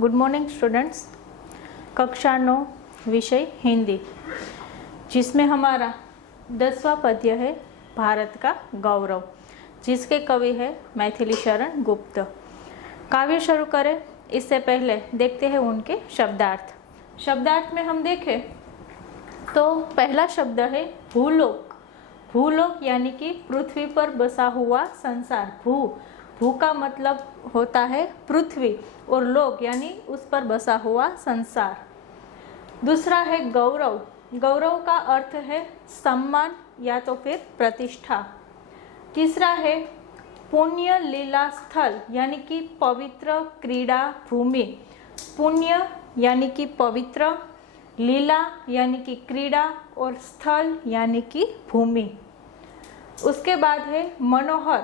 Good morning students. कक्षा 9 विषय हिंदी, जिसमें हमारा 10वां पद्य है भारत का गौरव, जिसके कवि है मैथिली शरण गुप्त। काव्य शुरू करें इससे पहले देखते हैं उनके शब्दार्थ। शब्दार्थ में हम देखें तो पहला शब्द है भूलोक। भूलोक यानी कि पृथ्वी पर बसा हुआ संसार। भू का मतलब होता है पृथ्वी और लोक यानी उस पर बसा हुआ संसार। दूसरा है गौरव। गौरव का अर्थ है सम्मान या तो फिर प्रतिष्ठा। तीसरा है पुण्य लीला स्थल यानी कि पवित्र क्रीड़ा भूमि। पुण्य यानी कि पवित्र, लीला यानी कि क्रीड़ा और स्थल यानी कि भूमि। उसके बाद है मनोहर।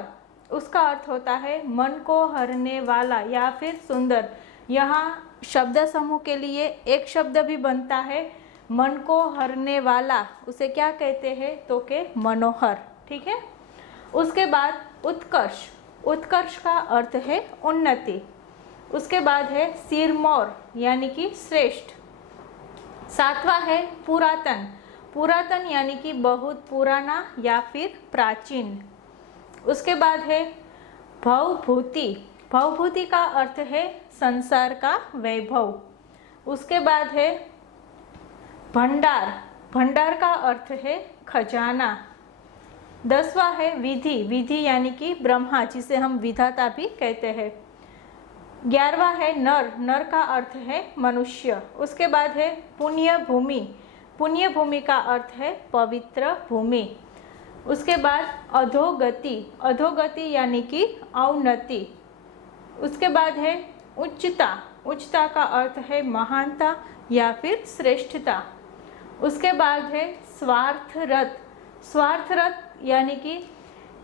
उसका अर्थ होता है मन को हरने वाला या फिर सुंदर। यहाँ शब्द समूह के लिए एक शब्द भी बनता है मन को हरने वाला, उसे क्या कहते हैं तो के मनोहर। ठीक है। उसके बाद उत्कर्ष। उत्कर्ष का अर्थ है उन्नति। उसके बाद है सिरमौर यानी कि श्रेष्ठ। सातवां है पुरातन। पुरातन यानी कि बहुत पुराना या फिर प्राचीन। उसके बाद है भवभूति। भवभूति का अर्थ है संसार का वैभव। उसके बाद है भंडार। भंडार का अर्थ है खजाना। 10वां है विधि। विधि यानी कि ब्रह्मा, जिसे हम विधाता भी कहते हैं। 11वां है नर। नर का अर्थ है मनुष्य। उसके बाद है पुण्य भूमि। पुण्य भूमि का अर्थ है पवित्र भूमि। उसके बाद अधोगति। अधोगति यानी कि अवनति। उसके बाद है उच्चता। उच्चता का अर्थ है महानता या फिर श्रेष्ठता। उसके बाद है स्वार्थरत। स्वार्थरत यानी कि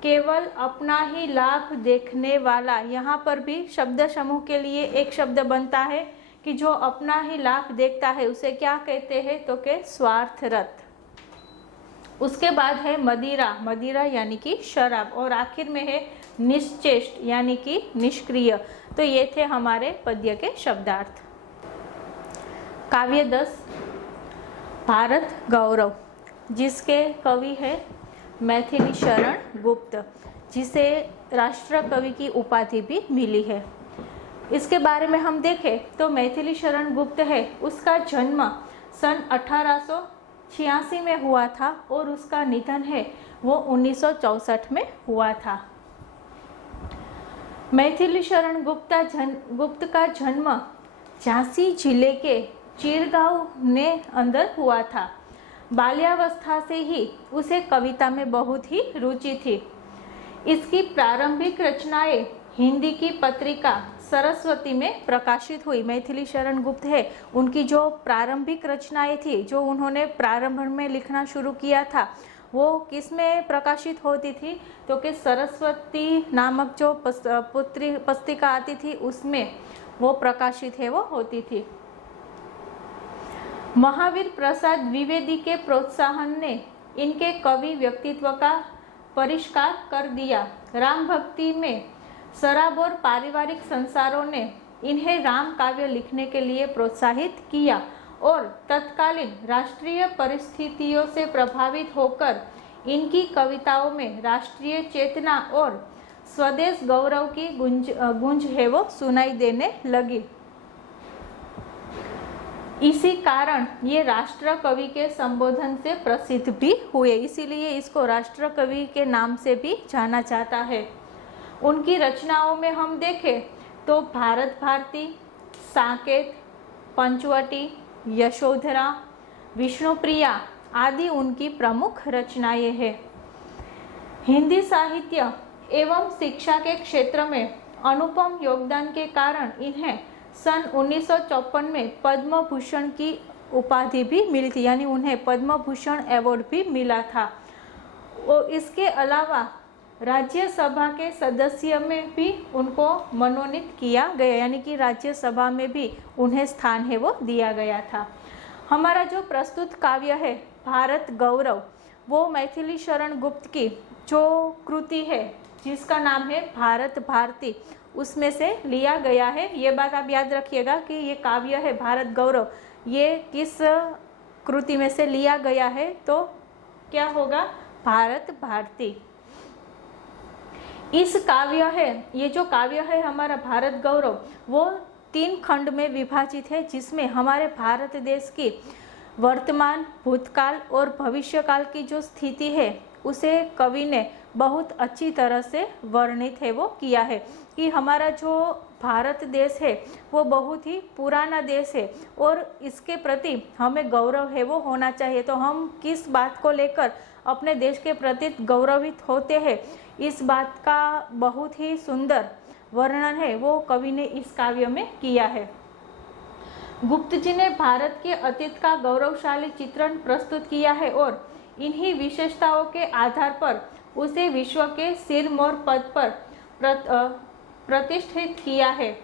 केवल अपना ही लाभ देखने वाला। यहाँ पर भी शब्द समूह के लिए एक शब्द बनता है कि जो अपना ही लाभ देखता है उसे क्या कहते हैं तो के स्वार्थरत। उसके बाद है मदिरा। मदिरा यानी कि शराब। और आखिर में है निश्चेष्ट यानी कि निष्क्रिय। तो ये थे हमारे पद्य के शब्दार्थ। काव्य 10 भारत गौरव, जिसके कवि है मैथिली शरण गुप्त, जिसे राष्ट्र कवि की उपाधि भी मिली है। इसके बारे में हम देखें तो मैथिली शरण गुप्त है, उसका जन्म सन 1886 में हुआ था और उसका निधन है वो 1964 में हुआ था। मैथिली शरण गुप्त का जन्म झांसी जिले के चिरगांव ने अंदर हुआ था। बाल्यावस्था से ही उसे कविता में बहुत ही रुचि थी। इसकी प्रारंभिक रचनाएं हिंदी की पत्रिका सरस्वती में प्रकाशित हुई। मैथिली शरण गुप्त है, उनकी जो प्रारंभिक रचनाएं थी, जो उन्होंने प्रारंभ में लिखना शुरू किया था, वो किस में प्रकाशित होती थी तो कि सरस्वती नामक जो पुस्तिका आती थी उसमें वो प्रकाशित है वो होती थी। महावीर प्रसाद द्विवेदी के प्रोत्साहन ने इनके कवि व्यक्तित्व का परिष्कार कर दिया। राम भक्ति में सराबोर पारिवारिक संसारों ने इन्हें राम काव्य लिखने के लिए प्रोत्साहित किया और तत्कालीन राष्ट्रीय परिस्थितियों से प्रभावित होकर इनकी कविताओं में राष्ट्रीय चेतना और स्वदेश गौरव की गूंज है वो सुनाई देने लगी। इसी कारण ये राष्ट्र कवि के संबोधन से प्रसिद्ध भी हुए, इसीलिए इसको राष्ट्र कवि के नाम से भी जाना जाता है। उनकी रचनाओं में हम देखें तो भारत भारती, साकेत, पंचवटी, यशोधरा, विष्णुप्रिया आदि उनकी प्रमुख रचनाएं हैं। हिंदी साहित्य एवं शिक्षा के क्षेत्र में अनुपम योगदान के कारण इन्हें सन 1954 में पद्म भूषण की उपाधि भी मिली थी, यानी उन्हें पद्म भूषण अवार्ड भी मिला था। और इसके अलावा राज्यसभा के सदस्य में भी उनको मनोनीत किया गया, यानी कि राज्यसभा में भी उन्हें स्थान है वो दिया गया था। हमारा जो प्रस्तुत काव्य है भारत गौरव, वो मैथिली शरण गुप्त की जो कृति है जिसका नाम है भारत भारती, उसमें से लिया गया है। ये बात आप याद रखिएगा कि ये काव्य है भारत गौरव, ये किस कृति में से लिया गया है, तो क्या होगा, भारत भारती। इस काव्य है, ये जो काव्य है हमारा भारत गौरव, वो 3 खंड में विभाजित है, जिसमें हमारे भारत देश की वर्तमान, भूतकाल और भविष्यकाल की जो स्थिति है उसे कवि ने बहुत अच्छी तरह से वर्णित है वो किया है कि हमारा जो भारत देश है वो बहुत ही पुराना देश है और इसके प्रति हमें गौरव है वो होना चाहिए। तो हम किस बात को लेकर अपने देश के प्रति गौरवित होते हैं, इस बात का बहुत ही सुंदर वर्णन है वो कवि ने इस काव्य में किया है। गुप्त जी ने भारत के अतीत का गौरवशाली चित्रण प्रस्तुत किया है और इन्हीं विशेषताओं के आधार पर उसे विश्व के सिरमौर पद पर प्रतिष्ठित किया है।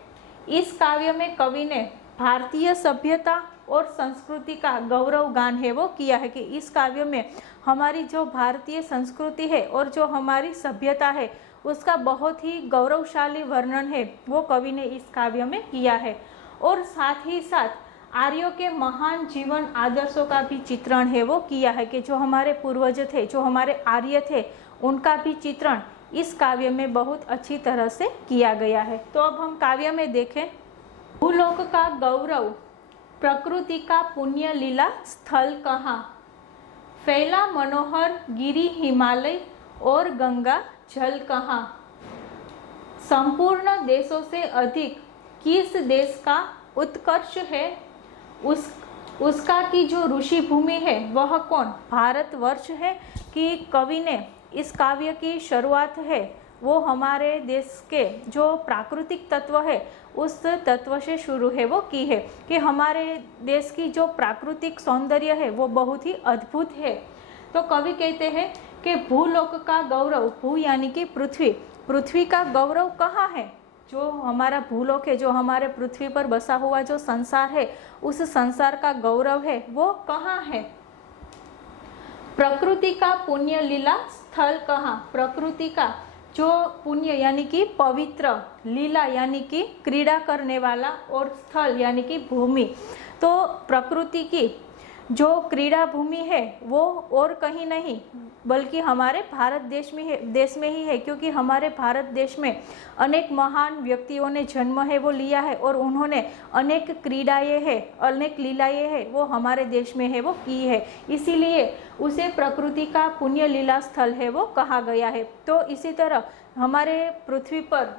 इस काव्य में कवि ने भारतीय सभ्यता और संस्कृति का गौरव गान है वो किया है कि इस काव्य में हमारी जो भारतीय संस्कृति है और जो हमारी सभ्यता है उसका बहुत ही गौरवशाली वर्णन है वो कवि ने इस काव्य में किया है। और साथ ही साथ आर्यों के महान जीवन आदर्शों का भी चित्रण है वो किया है कि जो हमारे पूर्वज थे, जो हमारे आर्य थे, उनका भी चित्रण इस काव्य में बहुत अच्छी तरह से किया गया है। तो अब हम काव्य में देखें, भूलोक का गौरव, प्रकृति का पुण्य लीला स्थल कहाँ, फैला मनोहर गिरी हिमालय और गंगा जल कहाँ, संपूर्ण देशों से अधिक किस देश का उत्कर्ष है, उसका की जो ऋषि भूमि है वह कौन, भारतवर्ष है। कि कवि ने इस काव्य की शुरुआत है वो हमारे देश के जो प्राकृतिक तत्व है उस तत्व से शुरू है वो की है कि हमारे देश की जो प्राकृतिक सौंदर्य है वो बहुत ही अद्भुत है। तो कवि कहते हैं कि भूलोक का गौरव, भू यानी कि पृथ्वी, पृथ्वी का गौरव कहाँ है, जो हमारा भूलोक है, जो हमारे पृथ्वी पर बसा हुआ जो संसार है उस संसार का गौरव है वो कहाँ है। प्रकृति का पुण्य लीला स्थल कहाँ, प्रकृति का जो पुण्य यानी कि पवित्र, लीला यानी कि क्रीड़ा करने वाला और स्थल यानी कि भूमि, तो प्रकृति की जो क्रीड़ा भूमि है वो और कहीं नहीं बल्कि हमारे भारत देश में ही है क्योंकि हमारे भारत देश में अनेक महान व्यक्तियों ने जन्म है वो लिया है और उन्होंने अनेक क्रीड़ाएँ हैं, अनेक लीलाएँ हैं वो हमारे देश में है वो की है, इसीलिए उसे प्रकृति का पुण्य लीला स्थल है वो कहा गया है। तो इसी तरह हमारे पृथ्वी पर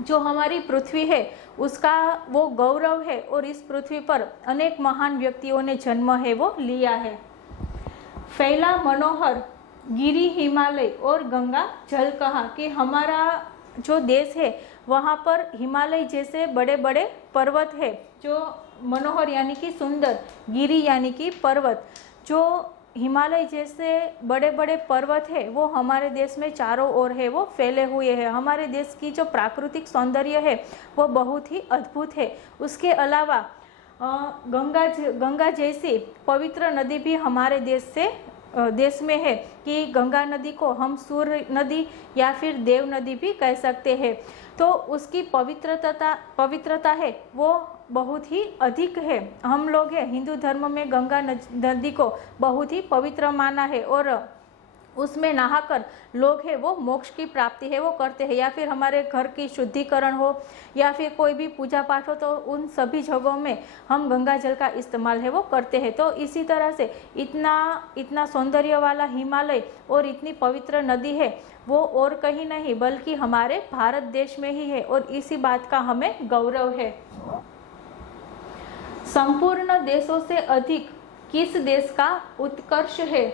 जो हमारी पृथ्वी है उसका वो गौरव है और इस पृथ्वी पर अनेक महान व्यक्तियों ने जन्म है वो लिया है। फैला मनोहर गिरी हिमालय और गंगा जल कहा कि हमारा जो देश है वहाँ पर हिमालय जैसे बड़े बड़े पर्वत है, जो मनोहर यानी कि सुंदर, गिरी यानी कि पर्वत, जो हिमालय जैसे बड़े बड़े पर्वत है वो हमारे देश में चारों ओर है वो फैले हुए हैं। हमारे देश की जो प्राकृतिक सौंदर्य है वो बहुत ही अद्भुत है। उसके अलावा गंगा जैसी पवित्र नदी भी हमारे देश में है कि गंगा नदी को हम सूर्य नदी या फिर देव नदी भी कह सकते हैं। तो उसकी पवित्रता है वो बहुत ही अधिक है। हम लोग हैं हिंदू धर्म में गंगा नदी को बहुत ही पवित्र माना है और उसमें नहाकर लोग हैं वो मोक्ष की प्राप्ति है वो करते हैं, या फिर हमारे घर की शुद्धिकरण हो या फिर कोई भी पूजा पाठ हो तो उन सभी जगहों में हम गंगा जल का इस्तेमाल है वो करते हैं। तो इसी तरह से इतना सौंदर्य वाला हिमालय और इतनी पवित्र नदी है वो और कहीं नहीं बल्कि हमारे भारत देश में ही है और इसी बात का हमें गौरव है। संपूर्ण देशों से अधिक किस देश का उत्कर्ष है,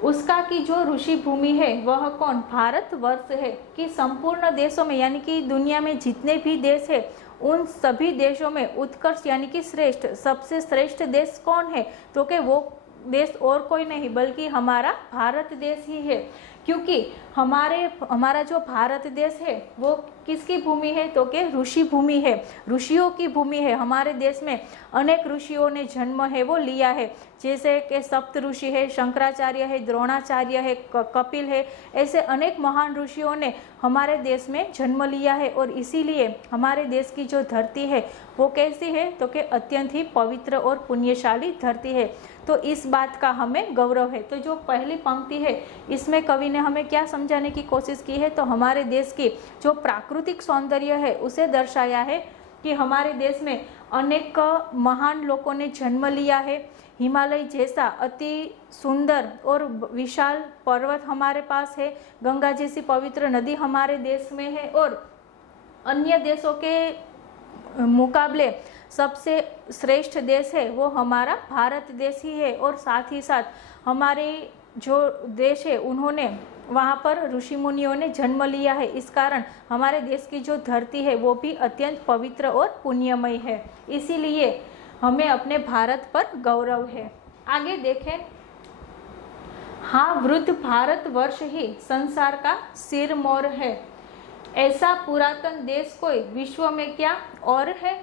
उसका की जो ऋषि भूमि है वह कौन, भारतवर्ष है। कि संपूर्ण देशों में यानी कि दुनिया में जितने भी देश है उन सभी देशों में उत्कर्ष यानी कि श्रेष्ठ, सबसे श्रेष्ठ देश कौन है, तो कि वो देश और कोई नहीं बल्कि हमारा भारत देश ही है। क्योंकि हमारा जो भारत देश है वो किसकी भूमि है तो कि ऋषि भूमि है, ऋषियों की भूमि है। हमारे देश में अनेक ऋषियों ने जन्म है वो लिया है, जैसे कि सप्त ऋषि है, शंकराचार्य है, द्रोणाचार्य है, कपिल है, ऐसे अनेक महान ऋषियों ने हमारे देश में जन्म लिया है। और इसीलिए हमारे देश की जो धरती है वो कैसी है तो कि अत्यंत ही पवित्र और पुण्यशाली धरती है। तो इस बात का हमें गौरव है। तो जो पहली पंक्ति है इसमें कवि ने हमें क्या समझाने की कोशिश की है, तो हमारे देश की जो प्राकृतिक सौंदर्य है उसे दर्शाया है कि हमारे देश में अनेक महान लोगों ने जन्म लिया है। हिमालय जैसा अति सुंदर और विशाल पर्वत हमारे पास है, गंगा जैसी पवित्र नदी हमारे देश में है, और अन्य देशों के मुकाबले सबसे श्रेष्ठ देश है वो हमारा भारत देश ही है। और साथ ही साथ हमारे जो देश है उन्होंने वहाँ पर ऋषि मुनियों ने जन्म लिया है, इस कारण हमारे देश की जो धरती है वो भी अत्यंत पवित्र और पुण्यमय है। इसीलिए हमें अपने भारत पर गौरव है। आगे देखें, हाँ वृद्ध भारत वर्ष ही संसार का सिरमौर है, ऐसा पुरातन देश कोई विश्व में क्या और है।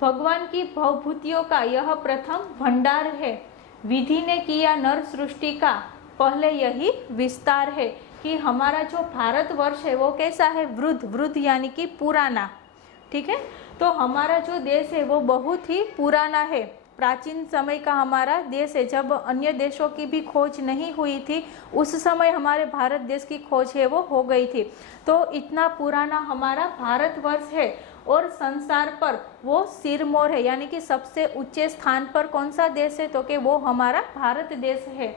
भगवान की भवभूतियों का यह प्रथम भंडार है, विधि ने किया नर सृष्टि का पहले यही विस्तार है। कि हमारा जो भारतवर्ष है वो कैसा है, वृद्ध, वृद्ध यानी कि पुराना, ठीक है। तो हमारा जो देश है वो बहुत ही पुराना है, प्राचीन समय का हमारा देश है। जब अन्य देशों की भी खोज नहीं हुई थी उस समय हमारे भारत देश की खोज है वो हो गई थी। तो इतना पुराना हमारा भारतवर्ष है और संसार पर वो सिरमौर है, यानी कि सबसे ऊंचे स्थान पर कौन सा देश है तो कि वो हमारा भारत देश है।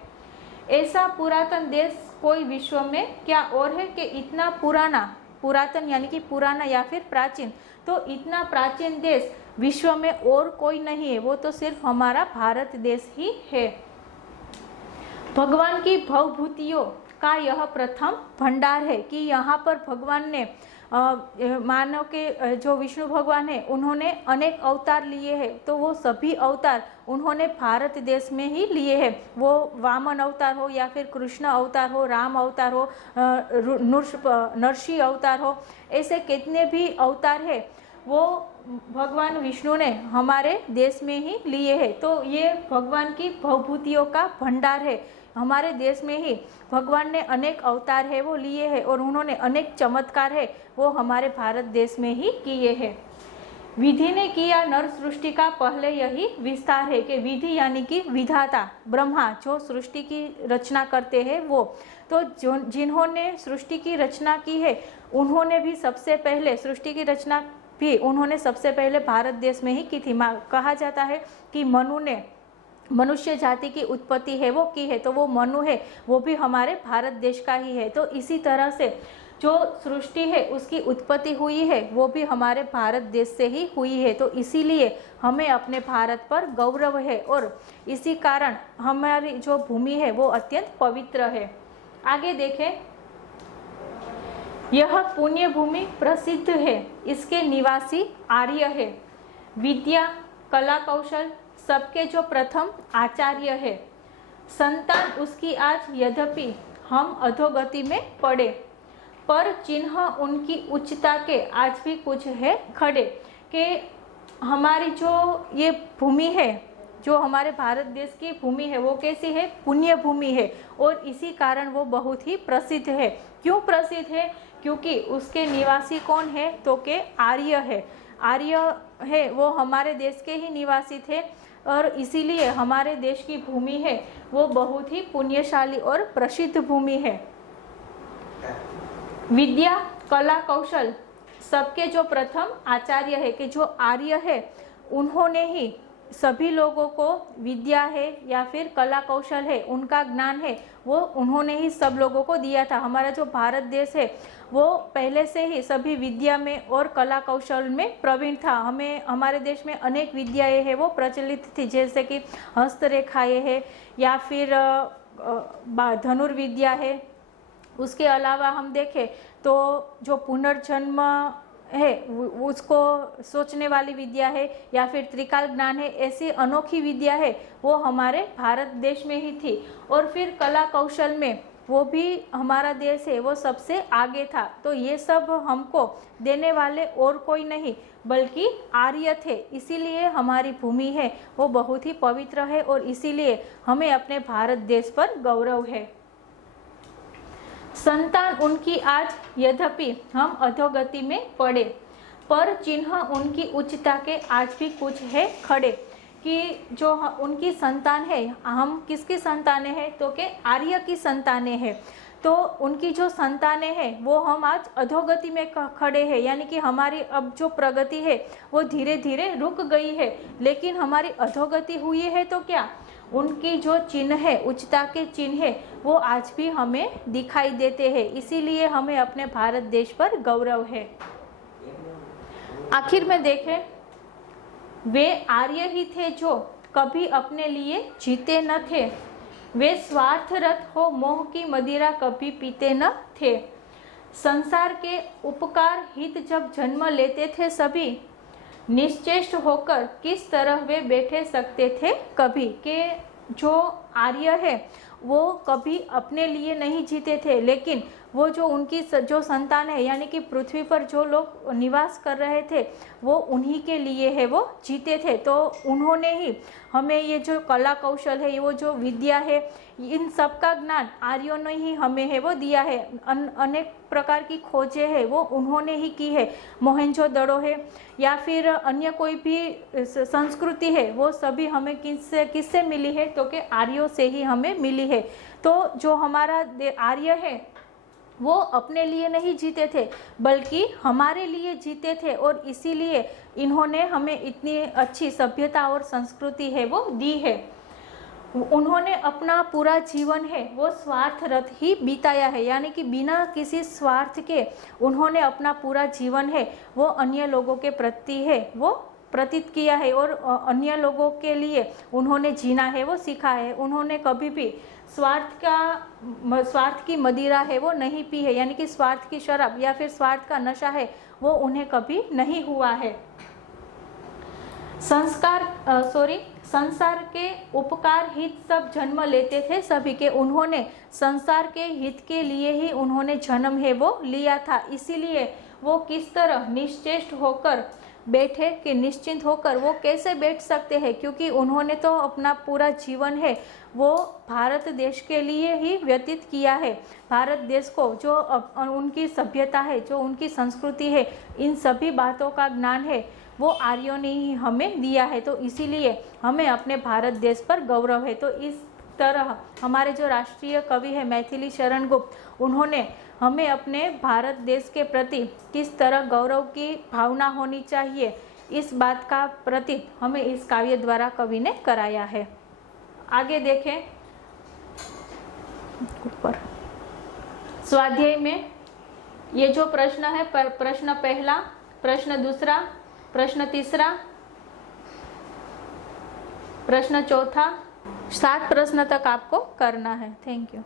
ऐसा पुरातन देश कोई विश्व में क्या और है कि इतना पुराना, पुरातन यानी कि पुराना या फिर प्राचीन, तो इतना प्राचीन देश विश्व में और कोई नहीं है, वो तो सिर्फ हमारा भारत देश ही है। भगवान की भवभूतियों का यह प्रथम भंडार है कि यहाँ पर भगवान ने मानव के जो विष्णु भगवान है उन्होंने अनेक अवतार लिए हैं, तो वो सभी अवतार उन्होंने भारत देश में ही लिए हैं। वो वामन अवतार हो या फिर कृष्ण अवतार हो, राम अवतार हो, नरसिंह अवतार हो, ऐसे कितने भी अवतार है वो भगवान विष्णु ने हमारे देश में ही लिए हैं। तो ये भगवान की भवभूतियों का भंडार है। हमारे देश में ही भगवान ने अनेक अवतार है वो लिए हैं और उन्होंने अनेक चमत्कार है वो हमारे भारत देश में ही किए हैं। विधि ने किया नर सृष्टि का पहले यही विस्तार है कि विधि यानी कि विधाता ब्रह्मा जो सृष्टि की रचना करते हैं वो, तो जो जिन्होंने सृष्टि की रचना की है उन्होंने भी सबसे पहले सृष्टि की रचना भी उन्होंने सबसे पहले भारत देश में ही की थी। कहा जाता है कि मनु ने मनुष्य जाति की उत्पत्ति है वो की है, तो वो मनु है वो भी हमारे भारत देश का ही है। तो इसी तरह से जो सृष्टि है उसकी उत्पत्ति हुई है वो भी हमारे भारत देश से ही हुई है। तो इसीलिए हमें अपने भारत पर गौरव है और इसी कारण हमारी जो भूमि है वो अत्यंत पवित्र है। आगे देखें, यह पुण्य भूमि प्रसिद्ध है, इसके निवासी आर्य है, विद्या कला कौशल सबके जो प्रथम आचार्य है। संतान उसकी आज यद्यपि हम अधोगति में पड़े, पर चिन्ह उनकी उच्चता के आज भी कुछ है खड़े। कि हमारी जो ये भूमि है, जो हमारे भारत देश की भूमि है वो कैसी है, पुण्य भूमि है और इसी कारण वो बहुत ही प्रसिद्ध है। क्यों प्रसिद्ध है, क्योंकि उसके निवासी कौन है तो के आर्य है। आर्य है वो हमारे देश के ही निवासी थे और इसीलिए हमारे देश की भूमि है वो बहुत ही पुण्यशाली और प्रसिद्ध भूमि है। विद्या कला कौशल सबके जो प्रथम आचार्य है कि जो आर्य है उन्होंने ही सभी लोगों को विद्या है या फिर कला कौशल है उनका ज्ञान है वो उन्होंने ही सब लोगों को दिया था। हमारा जो भारत देश है वो पहले से ही सभी विद्या में और कला कौशल में प्रवीण था। हमें हमारे देश में अनेक विद्याएं हैं वो प्रचलित थी, जैसे कि हस्तरेखाएँ है या फिर धनुर्विद्या है। उसके अलावा हम देखें तो जो पुनर्जन्म है उसको सोचने वाली विद्या है या फिर त्रिकाल ज्ञान है, ऐसी अनोखी विद्या है वो हमारे भारत देश में ही थी। और फिर कला कौशल में वो भी हमारा देश है वो सबसे आगे था। तो ये सब हमको देने वाले और कोई नहीं बल्कि आर्य थे। इसीलिए हमारी भूमि है वो बहुत ही पवित्र है और इसीलिए हमें अपने भारत देश पर गौरव है। संतान उनकी आज यद्यपि हम अधोगति में पड़े, पर चिन्ह उनकी उच्चता के आज भी कुछ है खड़े। कि जो उनकी संतान है, हम किसकी संतानें हैं तो के आर्य की संतानें हैं। तो उनकी जो संतानें हैं वो हम आज अधोगति में खड़े हैं, यानी कि हमारी अब जो प्रगति है वो धीरे धीरे रुक गई है, लेकिन हमारी अधोगति हुई है। तो क्या उनकी जो चिन्ह है, उच्चता के चिन्ह है, वो आज भी हमें दिखाई देते हैं। इसीलिए हमें अपने भारत देश पर गौरव है। आखिर में देखें, वे आर्य ही थे जो कभी अपने लिए जीते न थे, वे स्वार्थरत हो मोह की मदिरा कभी पीते न थे। संसार के उपकार हित जब जन्म लेते थे सभी, निश्चेष्ट होकर किस तरह वे बैठे सकते थे कभी। के जो आर्य है वो कभी अपने लिए नहीं जीते थे, लेकिन वो जो उनकी जो संतान है, यानी कि पृथ्वी पर जो लोग निवास कर रहे थे वो उन्हीं के लिए है वो जीते थे। तो उन्होंने ही हमें ये जो कला कौशल है, वो जो विद्या है, इन सब का ज्ञान आर्यों ने ही हमें है वो दिया है। अनेक प्रकार की खोजें है वो उन्होंने ही की है। मोहनजोदड़ो है या फिर अन्य कोई भी संस्कृति है, वो सभी हमें किससे मिली है तो कि आर्यों से ही हमें मिली है। तो जो हमारा आर्य है वो अपने लिए नहीं जीते थे बल्कि हमारे लिए जीते थे, और इसीलिए इन्होंने हमें इतनी अच्छी सभ्यता और संस्कृति है वो दी है। उन्होंने अपना पूरा जीवन है वो स्वार्थरत ही बिताया है, यानी कि बिना किसी स्वार्थ के उन्होंने अपना पूरा जीवन है वो अन्य लोगों के प्रति है वो प्रतीत किया है, और अन्य लोगों के लिए उन्होंने जीना है वो सीखा है। उन्होंने कभी भी स्वार्थ की मदिरा है वो नहीं पी है, यानी कि स्वार्थ की शराब या फिर स्वार्थ का नशा है वो उन्हें कभी नहीं हुआ है। संसार के उपकार हित सब जन्म लेते थे सभी के, उन्होंने संसार के हित के लिए ही उन्होंने जन्म है वो लिया था। इसीलिए वो किस तरह निश्चेष्ट होकर बैठे कि निश्चिंत होकर वो कैसे बैठ सकते हैं, क्योंकि उन्होंने तो अपना पूरा जीवन है वो भारत देश के लिए ही व्यतीत किया है। भारत देश को जो उनकी सभ्यता है, जो उनकी संस्कृति है, इन सभी बातों का ज्ञान है वो आर्यों ने ही हमें दिया है। तो इसीलिए हमें अपने भारत देश पर गौरव है। तो इस तरह हमारे जो राष्ट्रीय कवि है मैथिली शरण गुप्त, उन्होंने हमें अपने भारत देश के प्रति किस तरह गौरव की भावना होनी चाहिए, इस बात का प्रतीक हमें इस काव्य द्वारा कवि ने कराया है। आगे देखें ऊपर स्वाध्याय में ये जो प्रश्न है, प्रश्न पहला, प्रश्न दूसरा, प्रश्न तीसरा, प्रश्न चौथा, 7 प्रश्न तक आपको करना है। Thank you.